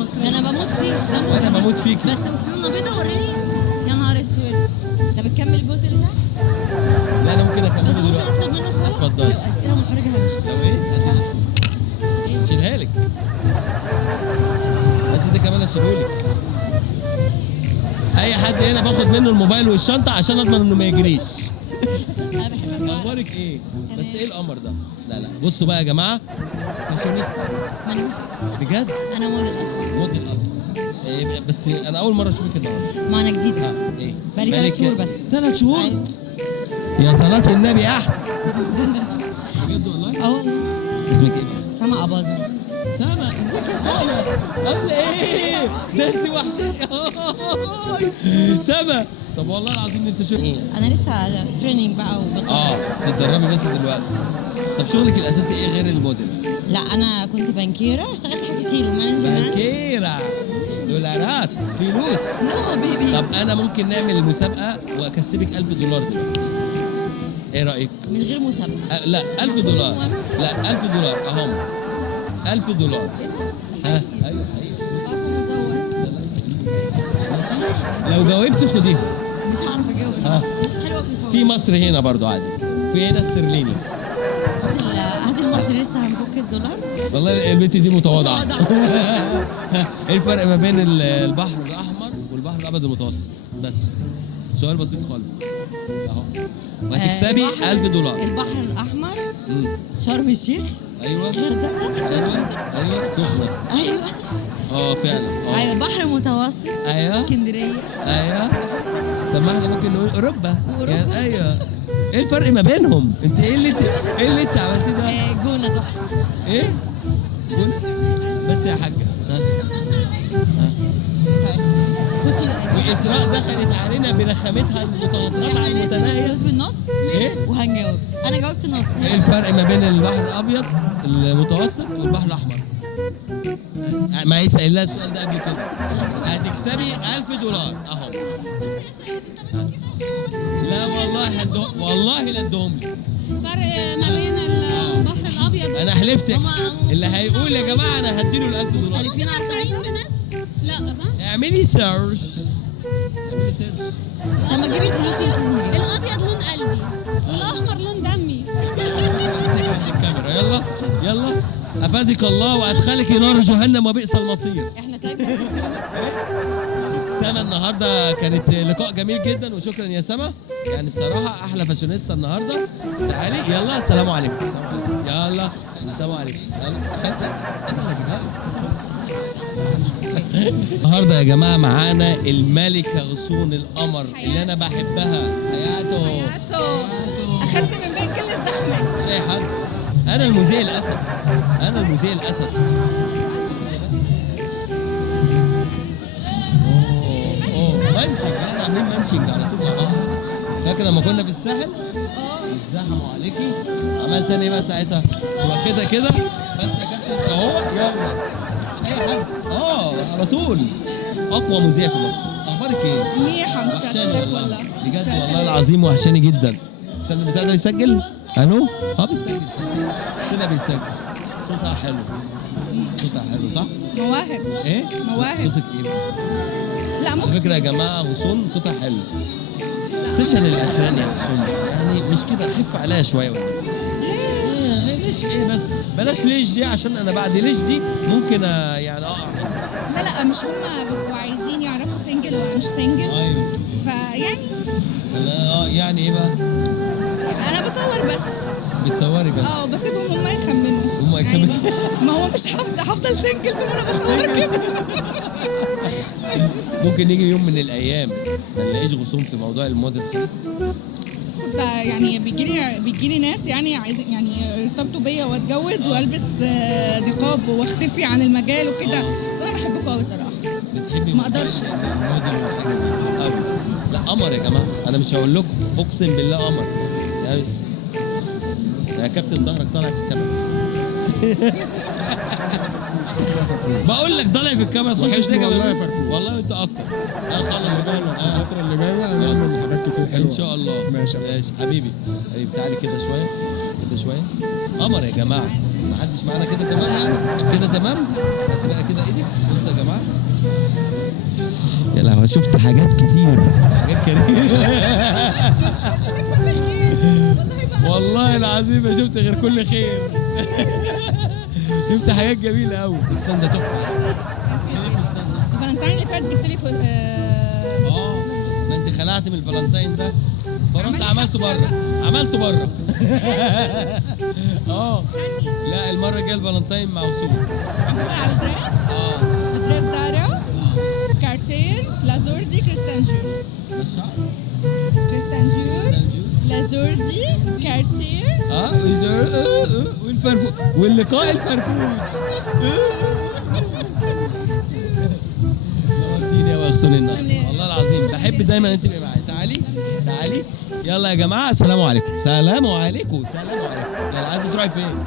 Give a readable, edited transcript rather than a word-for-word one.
المصريه. ده انا بموت فيه، وانا بموت فيك. بس وسنونه بيضه وريني. يا نهار اسود. طب تكمل الجزء اللي تحت؟ لا انا ممكن بس اكمله ممكن دلوقتي. اطلب منك طلب؟ اتفضلي. لو اسئله محرجه همشي. لو ايه؟ شيلها لك. بس ده كمان اشيلهولك. اي حد هنا باخد منه الموبايل والشنطه عشان اضمن انه ما يجريش. انا بحبك. اخبارك ايه؟ بس ايه القمر ده؟ لا بصوا بقى يا جماعه، فاشونيستا ما انا مش بجد. انا موديل اصلا. موديل اصلا. إيه بس انا اول مره اشوفك النهارده. ما انا جديده. ايه؟ بقالي 3 شهور بس. 3 شهور؟ أيوة. يا صلاة النبي احسن. بجد والله؟ اه والله. اسمك ايه بقى؟ سما اباظه. سما، ازيك يا سما؟ عامله ايه؟ ده انت وحشاني. سما، طب والله العظيم نفسي اشوف ايه؟ انا لسه تريننج بقى بتتدربي بس دلوقتي. طب شغلك الاساسي ايه غير الموديل؟ لا انا كنت بنكيره، اشتغلت حاجات كتير ومانجمنت. بنكيرة، دولارات، فلوس. نو بيبي. طب انا ممكن نعمل مسابقه واكسبك $1000 دلوقتي. ايه رايك؟ من غير مسابقه. لا $1000. لا $1000 اهم. $1000. ها ايوه لو جاوبتي خديهم. مش هعرف اجاوب. ها. مش حلوه في الفوز. في مصر هنا برضو عادي، في هنا استرليني. هات المصري لسه هنفك $1. والله البنت دي متواضعه. متواضعة. ايه الفرق ما بين البحر الاحمر والبحر الابيض المتوسط؟ بس سؤال بسيط خالص اهو. وهتكسبي $1000. البحر الاحمر مم. شرم الشيخ. ايوه غردقه. ايوه سخنه. ايوه فعلا. ايوه بحر متوسط. ايوه اسكندريه. ايوه. طب ما احنا ممكن نقول اوروبا. يعني ايوه. ايه الفرق ما بينهم؟ انت ايه اللي انت عملتيه ده؟ جونه تحفه. ايه؟ جونة؟ بس يا حاجه. خشي. وإسراء دخلت علينا برخامتها المتقطعة المتناهية. فلوس بالنص. ايه؟ وهنجاوب. انا جاوبت نص. ايه الفرق ما بين البحر الابيض المتوسط والبحر الاحمر؟ ما هي سأل لها السؤال ده قبل كده. هتكسبي $1000 اهو. لا والله لا ادهم لي. فرق ما بين البحر الابيض انا حلفتك اللي هيقول يا جماعه انا هديله $1000. ممكن اسرعين بناس؟ لا صح؟ اعملي سيرش. لما تجيبي الفلوس مش لازم اجيب. الابيض لون قلبي والاحمر لون دمي. عندك الكاميرا. يلا افادك الله وادخلك نار جهنم وبئس المصير. احنا تعبنا. سما النهارده كانت لقاء جميل جدا وشكرا يا سما. يعني بصراحه احلى فاشونيستا النهارده. تعالي يلا. السلام عليكم. السلام عليكم. يلا السلام عليكم. يلا انا اللي هجيبها لك. النهارده يا جماعه معانا الملكه غصون القمر اللي انا بحبها. حياته اخدت من بين كل الزحمه. مش اي حد. انا المذيع الاسد. مانشنج. احنا عاملين مانشنج على طول مع بعض. فاكر لما كنا في الساحل؟ اتزحموا عليكي. عملت انا ايه بقى ساعتها؟ واخدها كده بس يا كابتن اهو. يلا مش اي حد. على طول. اقوى مذيع في مصر. اخبارك ايه؟ منيحه. مش وحشاني والله. بجد والله العظيم وحشاني جدا. استنى البتاع ده بيسجل؟ الو؟ بيسجل. كده بيسجل. صوتها حلو صح؟ مواهب. ايه؟ مواهب. صوتك ايه بقى؟ لا على فكره يا جماعه غصون صوتها حلو. سيشن الاغاني يا غصون يعني مش كده. خف عليها شويه ولا ليش ايه بس بلاش ليش دي عشان انا بعد ليش دي ممكن يعني لا مش هم بيبقوا عايزين يعرفوا سنجل ولا مش سنجل. ايوه. فيعني لا يعني ايه بقى؟ انا بصور بس. بتصوري بس؟ بسيبهم هم يخمنوا. يكملوا. ما هو مش هفضل سنجل طول ما انا بصور كده. ممكن يجي يوم من الايام ما نلاقيش غصون في موضوع الموديل خالص. كنت يعني بيجي لي ناس يعني عايزين يعني يرتبطوا بيا واتجوز والبس نقاب واختفي عن المجال وكده. بس انا بحبكم قوي صراحه. بتحبي ما اقدرش. الموديل والحاجات دي قوي. لا قمر يا جماعه. انا مش هقول لكم اقسم بالله قمر يعني. يا كابتن ظهرك طالع في الكاميرا. بقول لك طالع في الكاميرا. وحشني والله يا فرفوش. والله انت اكتر. خلص بالك الفترة اللي جاية هنعمل حاجات كتير حلوة ان شاء الله. ماشي حبيبي تعالي كده شويه. قمر يا جماعه. ما حدش معانا كده تمام يعني. كده تمام. هتبقى كده ايدك. بصوا يا جماعه يا لهوي شفت حاجات كتير، حاجات كتير. والله العظيم ما شفت غير كل خير. شفت حاجات جميله قوي. الفستان ده تحفه. الفالنتين اللي فات جبت لي ما انت خلعت من الفالنتين ده فرحت عملته بره. لا المره الجايه الفالنتين موصول. على الدريس دارا كارتير لازوردي كريستانجور لازوردي كارتير والفرفوش واللقاء الفرفوش. نورتيني يا وغسون النار والله العظيم. بحب دايما انت تبقي معايا. تعالي يلا يا جماعه. السلام عليكم. يلا عايزه تروحي فين؟